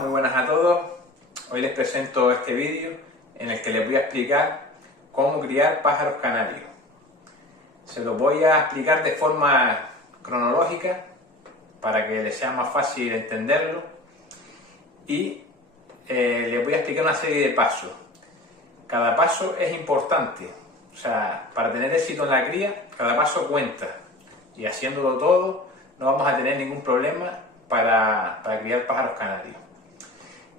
muy buenas a todos. Hoy les presento este vídeo en el que les voy a explicar cómo criar pájaros canarios. Se los voy a explicar de forma cronológica para que les sea más fácil entenderlo y les voy a explicar una serie de pasos. Cada paso es importante, o sea, para tener éxito en la cría, cada paso cuenta y haciéndolo todo no vamos a tener ningún problema para criar pájaros canarios.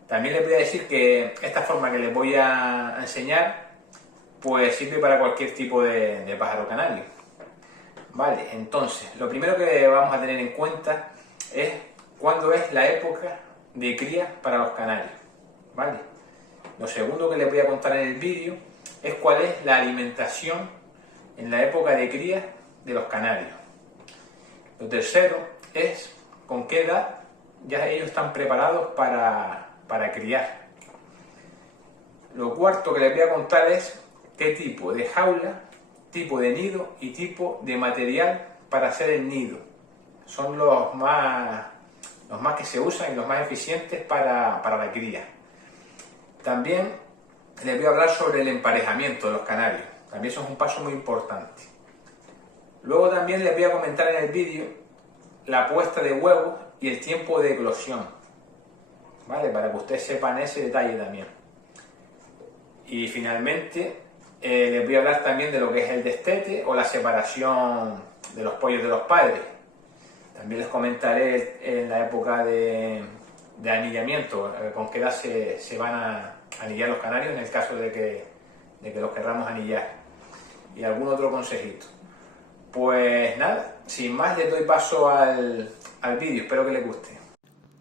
También les voy a decir que esta forma que les voy a enseñar pues sirve para cualquier tipo de pájaro canario. Vale, entonces lo primero que vamos a tener en cuenta es cuándo es la época de cría para los canarios. Vale. Lo segundo que les voy a contar en el vídeo es cuál es la alimentación en la época de cría de los canarios. Lo tercero es con qué edad ya ellos están preparados para criar. Lo cuarto que les voy a contar es qué tipo de jaula, tipo de nido y tipo de material para hacer el nido. Son los más que se usan y los más eficientes para la cría. También les voy a hablar sobre el emparejamiento de los canarios. También eso es un paso muy importante. Luego también les voy a comentar en el vídeo la puesta de huevos y el tiempo de eclosión, ¿vale? Para que ustedes sepan ese detalle también. Y finalmente les voy a hablar también de lo que es el destete o la separación de los pollos de los padres. También les comentaré en la época de anillamiento, con qué edad se van a anillar los canarios en el caso de que los querramos anillar. Y algún otro consejito. Pues nada, sin más les doy paso al vídeo, espero que les guste.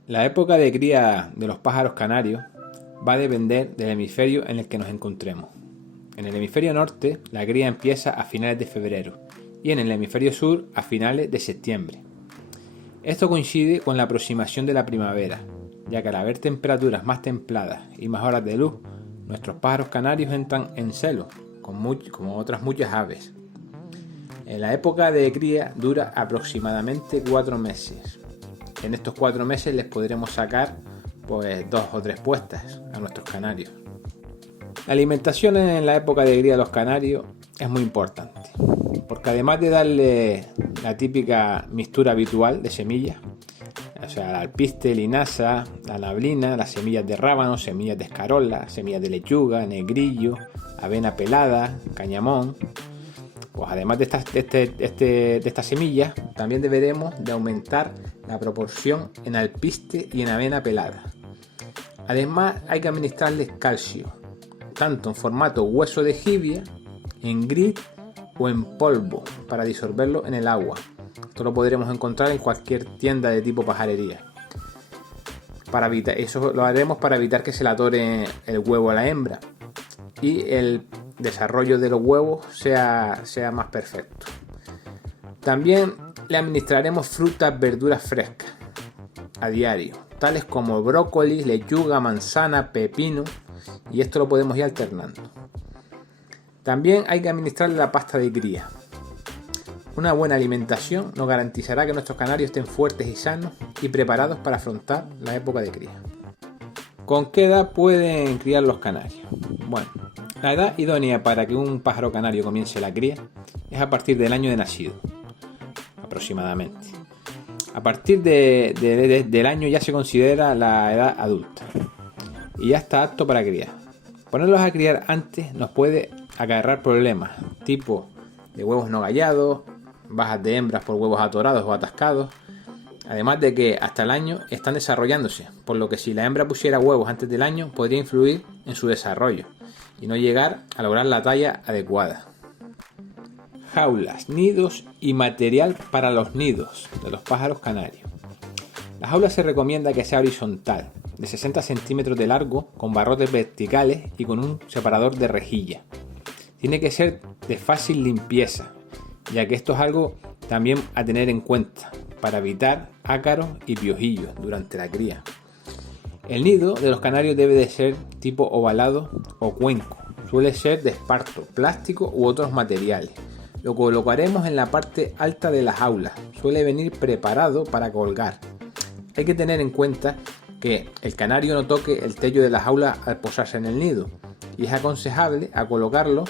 La época de cría de los pájaros canarios va a depender del hemisferio en el que nos encontremos. En el hemisferio norte la cría empieza a finales de febrero y en el hemisferio sur a finales de septiembre. Esto coincide con la aproximación de la primavera, ya que al haber temperaturas más templadas y más horas de luz, nuestros pájaros canarios entran en celo, como otras muchas aves. En la época de cría dura aproximadamente 4 meses. En estos 4 meses les podremos sacar pues 2 o 3 puestas a nuestros canarios. La alimentación en la época de cría de los canarios es muy importante, porque además de darle la típica mixtura habitual de semillas, o sea, la alpiste, linaza, la nablina, las semillas de rábano, semillas de escarola, semillas de lechuga, negrillo, avena pelada, cañamón. Pues además de estas semillas, también deberemos de aumentar la proporción en alpiste y en avena pelada. Además hay que administrarles calcio, tanto en formato hueso de jibia, en grit o en polvo, para disolverlo en el agua. Esto lo podremos encontrar en cualquier tienda de tipo pajarería. Eso lo haremos para evitar que se le atore el huevo a la hembra y el desarrollo de los huevos sea más perfecto. También le administraremos frutas, verduras frescas a diario, tales como brócoli, lechuga, manzana, pepino, y esto lo podemos ir alternando. También hay que administrarle la pasta de cría. Una buena alimentación nos garantizará que nuestros canarios estén fuertes y sanos y preparados para afrontar la época de cría. ¿Con qué edad pueden criar los canarios? Bueno, la edad idónea para que un pájaro canario comience la cría es a partir del año de nacido, aproximadamente. A partir del año ya se considera la edad adulta y ya está apto para criar. Ponerlos a criar antes nos puede acarrear problemas, tipo de huevos no gallados, bajas de hembras por huevos atorados o atascados, además de que hasta el año están desarrollándose, por lo que si la hembra pusiera huevos antes del año podría influir en su desarrollo y no llegar a lograr la talla adecuada. Jaulas, nidos y material para los nidos de los pájaros canarios. La jaula se recomienda que sea horizontal, de 60 centímetros de largo, con barrotes verticales y con un separador de rejilla. Tiene que ser de fácil limpieza, ya que esto es algo también a tener en cuenta para evitar ácaros y piojillos durante la cría. El nido de los canarios debe de ser tipo ovalado o cuenco. Suele ser de esparto, plástico u otros materiales. Lo colocaremos en la parte alta de la jaula. Suele venir preparado para colgar. Hay que tener en cuenta que el canario no toque el techo de la jaula al posarse en el nido, y es aconsejable a colocarlo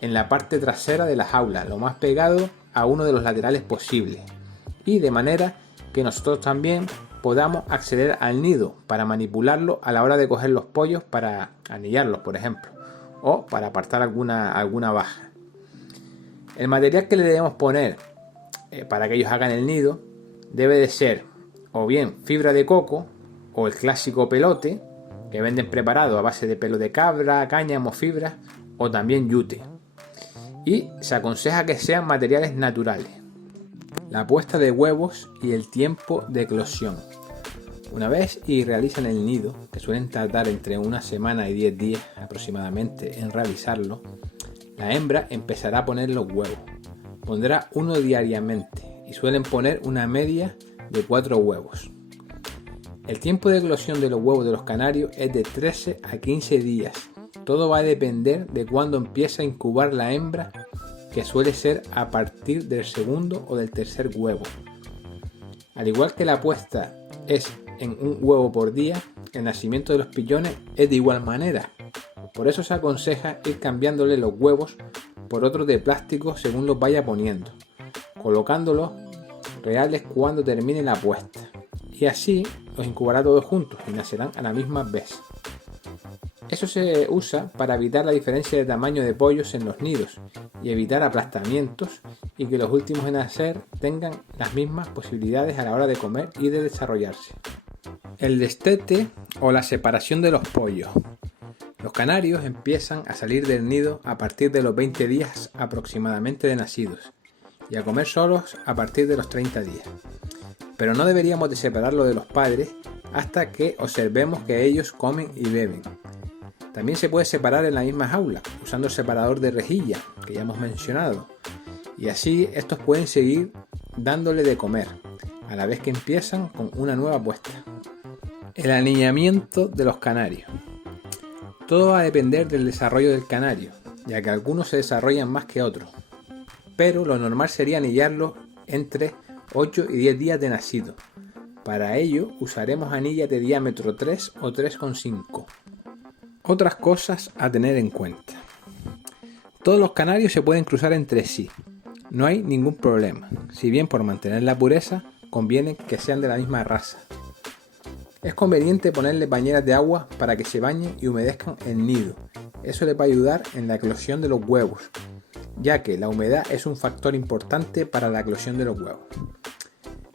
en la parte trasera de la jaula, lo más pegado a uno de los laterales posible, y de manera que nosotros también podamos acceder al nido para manipularlo a la hora de coger los pollos para anillarlos, por ejemplo, o para apartar alguna baja. El material que le debemos poner para que ellos hagan el nido debe de ser o bien fibra de coco o el clásico pelote que venden preparado a base de pelo de cabra, cáñamo, fibra, o también yute. Y se aconseja que sean materiales naturales. La puesta de huevos y el tiempo de eclosión. Una vez y realizan el nido, que suelen tardar entre una semana y 10 días aproximadamente en realizarlo, la hembra empezará a poner los huevos. Pondrá uno diariamente y suelen poner una media de 4 huevos. El tiempo de eclosión de los huevos de los canarios es de 13 a 15 días. Todo va a depender de cuándo empieza a incubar la hembra, que suele ser a partir del segundo o del tercer huevo. Al igual que la puesta es en un huevo por día, el nacimiento de los pichones es de igual manera. Por eso se aconseja ir cambiándole los huevos por otros de plástico según los vaya poniendo, colocándolos reales cuando termine la puesta. Y así los incubará todos juntos y nacerán a la misma vez. Eso se usa para evitar la diferencia de tamaño de pollos en los nidos y evitar aplastamientos, y que los últimos en nacer tengan las mismas posibilidades a la hora de comer y de desarrollarse. El destete o la separación de los pollos. Los canarios empiezan a salir del nido a partir de los 20 días aproximadamente de nacidos y a comer solos a partir de los 30 días. Pero no deberíamos de separarlo de los padres hasta que observemos que ellos comen y beben. También se puede separar en la misma jaula, usando el separador de rejilla, que ya hemos mencionado. Y así estos pueden seguir dándole de comer, a la vez que empiezan con una nueva puesta. El aniñamiento de los canarios. Todo va a depender del desarrollo del canario, ya que algunos se desarrollan más que otros. Pero lo normal sería anillarlos entre 8 y 10 días de nacido. Para ello usaremos anillas de diámetro 3 o 3,5. Otras cosas a tener en cuenta. Todos los canarios se pueden cruzar entre sí. No hay ningún problema. Si bien por mantener la pureza, conviene que sean de la misma raza. Es conveniente ponerle bañeras de agua para que se bañen y humedezcan el nido. Eso les va a ayudar en la eclosión de los huevos, ya que la humedad es un factor importante para la eclosión de los huevos.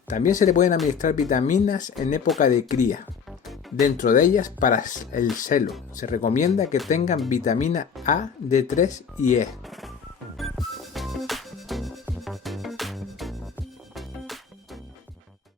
También se le pueden administrar vitaminas en época de cría. Dentro de ellas, para el celo, se recomienda que tengan vitamina A, D3 y E.